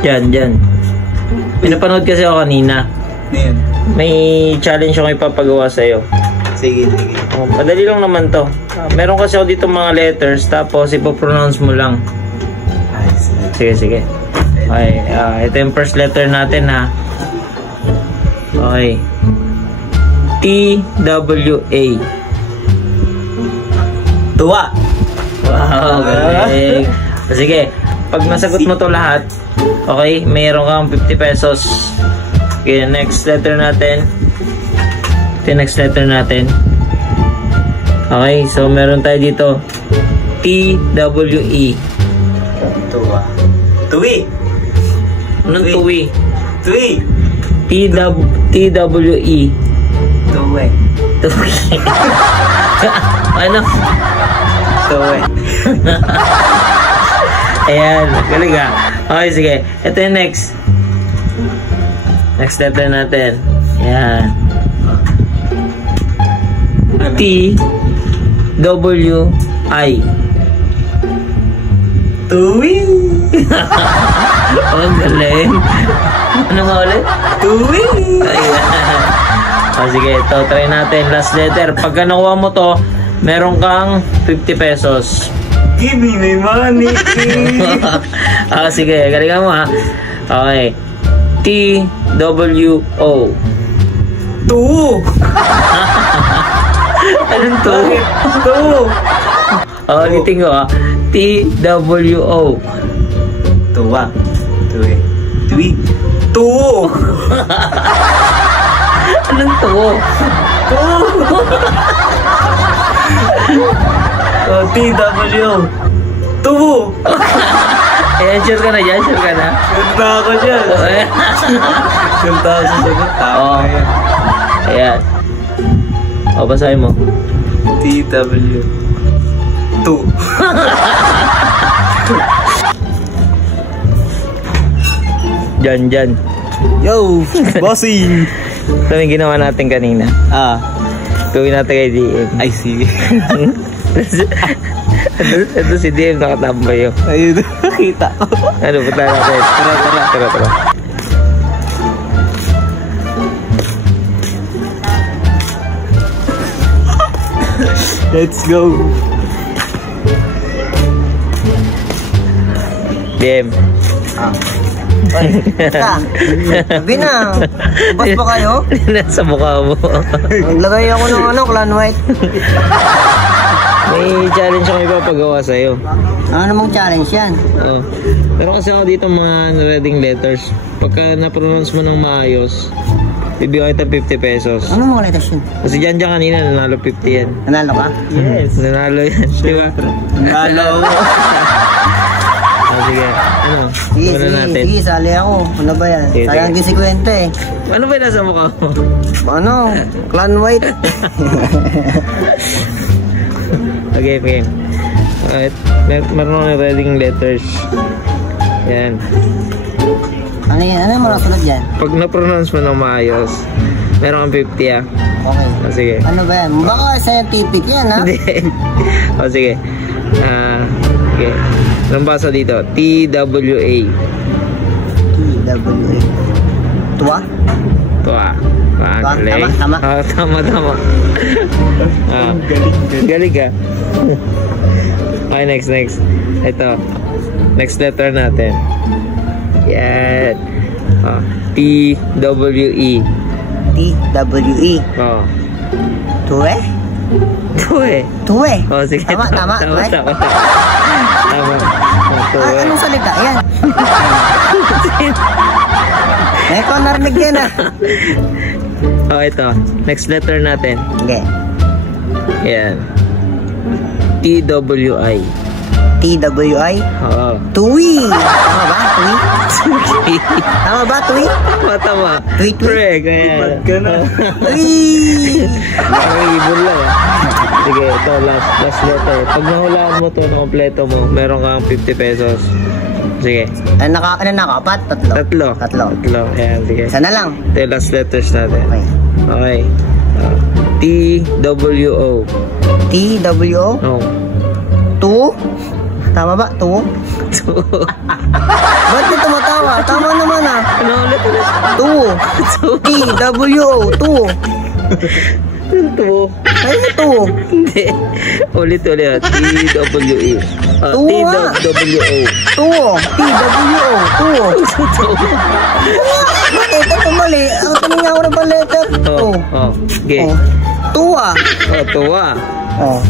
Dyan. Pinapanood kasi ako kanina. Ayan. May challenge akong ipapagawa sa'yo. Sige. Madali lang naman to. Meron kasi ako dito mga letters, tapos ipopronounce mo lang. Sige. Okay, ito yung first letter natin ha. Okay. T-W-A. Tuwa. Wow, galing. Sige, pag nasagot mo to lahat, okay, mayroon kang 50 pesos. Okay, next letter natin. Ito yung next letter natin. Okay, so meron tayo dito T-W-E. Tuwa. Tuwi. Anong tuwi? Tuwi. T-W-E. Tuwi. Tuwi. Ano? Tuwi. Ayan, galing ha. Okay, sige. Ito yung next. Next letter natin. Ayan. T-W-I. Tuwi. Oh, galing. Ano nga ulit? Tuwi. Ayan. O, sige, ito. Try natin. Last letter. Pagka nakuha mo to, meron kang 50 pesos. Give me my money. Sige, galingan mo ha. Okay. T-W-O. Tuwo. Anong to? Tuwo. Ulitin ko ha. T-W-O. Tuwa. Tuwi. Tuwi. Tuwo. Anong to? T-W. Tuwo. Ayan, sure ka na dyan? Sure ka na? Ganda ako dyan. Ganda ako sa sagot. Tama yan. Ayan. O, basahin mo. T-W. Tu. Dyan. Yo, bossing. Ito yung ginawa natin kanina. Gawin natin kay DM. I see. Ito si DM nakatambay yun. Ayun, nakita ko. Ano, punta natin. Tara. Let's go. DM. Sabi na. Bas pa kayo? Nasa mukha mo. Naglagay ako ng clan white. May challenge ako ipapagawa sa'yo. Ano namang challenge yan? Pero kasi ako dito mga reading letters. Pagka na-pronounce mo ng maayos, bibigyan kita 50 pesos. Ano mga letters yun? Kasi dyan kanina, nanalo 50 yan. Nanalo ka? Yes. Nanalo yan. Diba? Nanalo ako. Sige. Ano? Sige, sali ako. Ano ba yan? Sige. Sayang din si Kwente eh. Ano ba yung nasa mukha mo? Ano? Clan white. Okay. Alright. Meron akong reading letters. Yan. Ano yan? Ano yung mga sunod dyan? Pag na-pronounce mo ng maayos, meron kang 50 ah. Okay. Sige. Ano ba yan? Baka scientific yan ha? Hindi. Sige. Okay. Anong basa dito? T-W-A. T-W-A. Tuwa? Tuwa. Galing. Tama. Tama. Galing ka. Okay, next. Ito. Next letter natin. Yan. T-W-E. T-W-E. Tuwe? Tuwe. Sige. Tama. Anong salita yan? Ikaw narinig yan ah. Ito. Next letter natin. Okay. Yan. T-W-I. T-W-I? Oo. Tuwi. Tama ba? Tuwi? Tama ba? Tuwi? Tama. Tuwi. Correct. Ayan. Tuwi. Ang ibon lang ah. Sige, ito. Last letter. Pag nahulaan mo to na kompleto mo, meron kang 50 pesos. Sige. Ano nakapat? Tatlo. Tatlo. Ayan, sige. Isa na lang. Ito yung last letters natin. Okay. T-W-O. T-W-O? No. Tuwo? Tama ba? Tuwo? Ba't ka tumatawa? tama naman ah. Ano ulit? Tuwo. T-W-O. Tuwo. Tuwo. Ay, tuwo. Hindi. Ulit. T-W-E. Tuwo nga. T-W-O. Tuwo. T-W-O. Tuwo. Bakit? Ito mali. Ang tanong nga ako ng letter. Oh. Okay. Tuwa. Tuwa.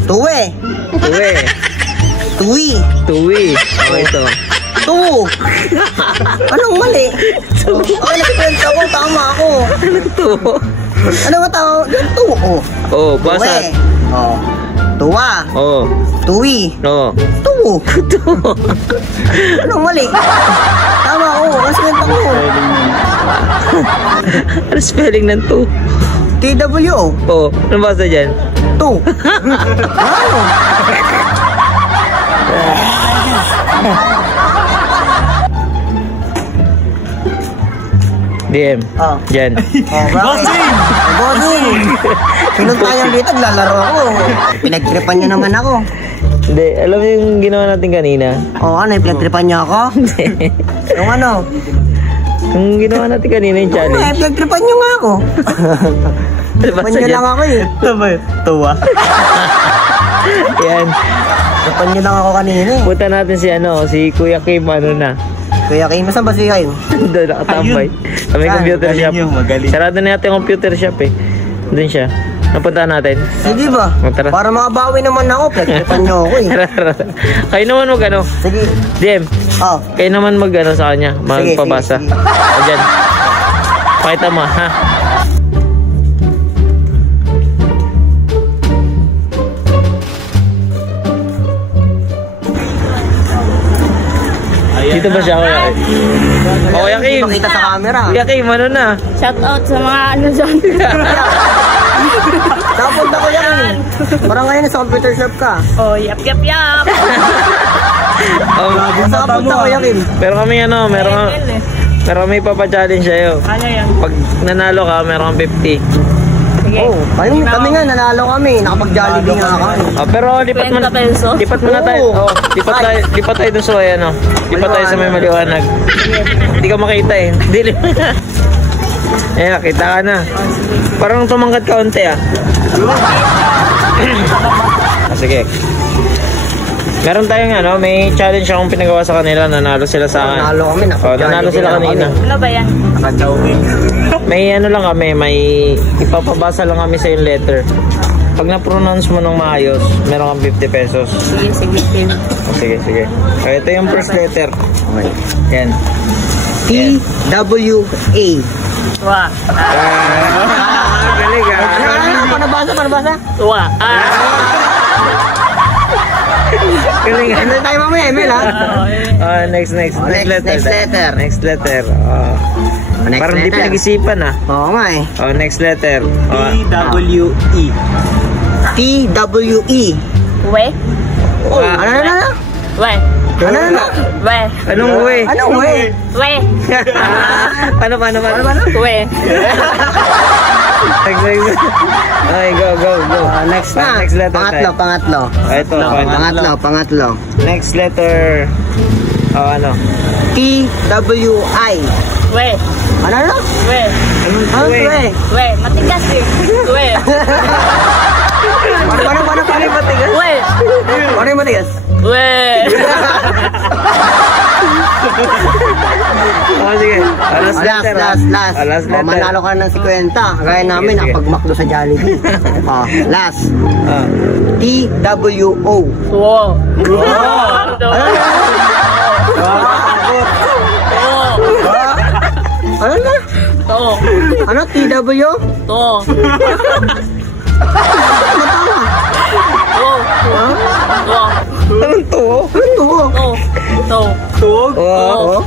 Tuwe. Tuwe. Tuwi. Tuwi. Ito. Tuwo. Anong mali? Ay, nakikwento ako. Tama ako. Tuwo. Ano ba tawag? Tuwo. Basa. Tuwa. Tuwi. Tuwo. Anong mali? Tama ako. Nakikwento ako. Ano spelling ng tu? T-W-O. Ano basa dyan? Tu. Ano? DM. Dyan. Bossing! Pinunta yung dito, lalaro ako. Pinagtripan niya naman ako. Hindi, alam mo yung ginawa natin kanina? Ano, pinagtripan niya ako? Yung ano? Yung ginawa natin kanina yung challenge. Pinagtripan niyo nga ako. Tripan niyo lang ako eh. Tuwa. Yan. Tripan niyo lang ako kanina eh. Punta natin si Kuya Kim, na? Kuya Kim, saan ba siya yun? Doon, nakatambay. Sa may computer shop. Sarado na natin yung computer shop eh. Doon siya. Napuntahan natin. Sige ba? Tara. Para makabawi naman ako, pinagtripan niyo ako eh. Kayo naman mag-ano. Sige. DM. Kayo naman mag-ano sa kanya. Magpabasa. Sige. O dyan. Pakita mo, ha? Dito ba siya, Kuya Kim? Kuya Kim! Pakita sa camera. Kuya Kim, ano na? Shout out sa mga dyan. Nakapunta ko yan. Parang ngayon sa computer shop ka. Yap. Nakapunta ko yan. Meron kami meron kami papa-challenge sa'yo. Ano yan? Pag nanalo ka, meron kang 50. Sige. Kami nga, nanalo kami. Nakapag-Jollibee nga kami. Pero lipat mo 20 pesos? Lipat muna tayo. Lipat tayo dun sa lipat tayo sa may maliwanag. Hindi ka makita eh. Dilim. Kita ka na. Parang tumangkat ka unti sige. Meron tayong may challenge akong pinagawa sa kanila. Nanalo sila sa akin. Nanalo kami. Nanalo sila kanina. Ano ba yan? May lang kami. May ipapabasa lang kami sa yung letter. Pag na-pronounce mo ng maayos, meron kang 50 pesos. Sige. Ito yung first letter. Yan. T-W-A. Tuwa. Galing Panabasa? Tuwa. Galing. Ano tayo mamaya, Emil ha? Next letter. Next letter. Parang di pinag-isipan Oo nga eh. Next letter. T-W-E. T-W-E. We? Ano? We. Ano? We. Anong we? Anong we? We. Paano? We. Okay, go. Next na. Next letter. Pangatlo. Ito. Pangatlo. Next letter. Ano? T-W-I. We. Ano? We. Ano we? We. Matigas eh. We. Paano matigas? We. Paano yung matigas? We. Sige. Last letter. Last letter. Manalo ka ng 50. Kaya namin nakapag-makdo sa Jollibee. Last. T-W-O. Tuwo. Ano na? Tuwo. Ano? T-W? Tuwo. Anong tuwo? Tuwo. Tuwo. Oo.